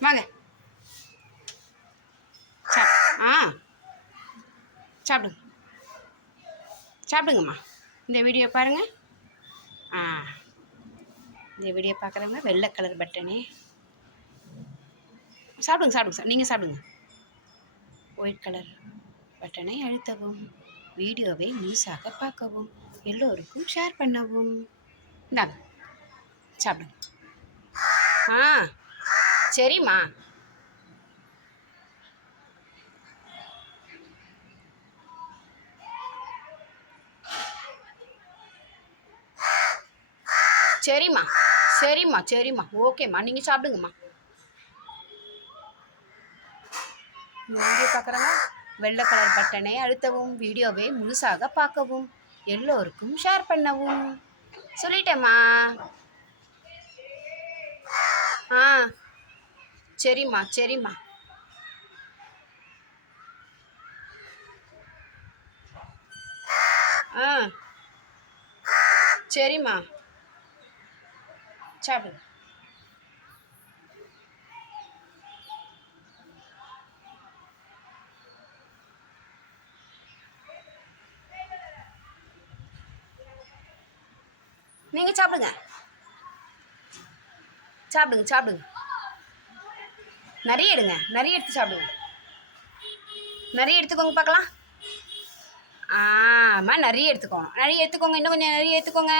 வாங்க. ஆ. சாப்பிடுங்க. சாப்பிடுங்கம்மா. இந்த வீடியோ பாருங்கள் ஆ. இந்த வீடியோ பார்க்குறவங்க வெள்ளை கலர் பட்டனே சாப்பிடுங்க சாப்பிடுங்க சார் நீங்கள் சாப்பிடுங்க. ஒயிட் கலர் பட்டனை அழுத்தவும் வீடியோவை நியூஸாக பார்க்கவும் எல்லோருக்கும் ஷேர் பண்ணவும். இந்தாங்க. சாப்பிடுங்க. ஆ. சரிம்மா. சரிம்மா சரிம்மா சரிம்மா. ஓகேம்மா நீங்கள் சாப்பிடுங்கம்மா. வீடியோ பார்க்குறவங்க வெள்ளை கலர் பட்டனை அழுத்தவும் வீடியோவை முழுசாக பார்க்கவும் எல்லோருக்கும் ஷேர் பண்ணவும். சொல்லிட்டேம்மா. ஆ. சரிம்மா சரிம்மா. ஆ சரிம்மா. சாப்பிடுங்க நீங்கள் சாப்பிடுங்க. சாப்பிடுங்க சாப்பிடுங்க. நிறைய எடுங்க நிறைய எடுத்து சாப்பிடுங்க. நிறைய எடுத்துக்கோங்க பார்க்கலாம். ஆமாம் நிறைய எடுத்துக்கோங்க. நிறைய எடுத்துக்கோங்க இன்னும் கொஞ்சம் நிறைய எடுத்துக்கோங்க.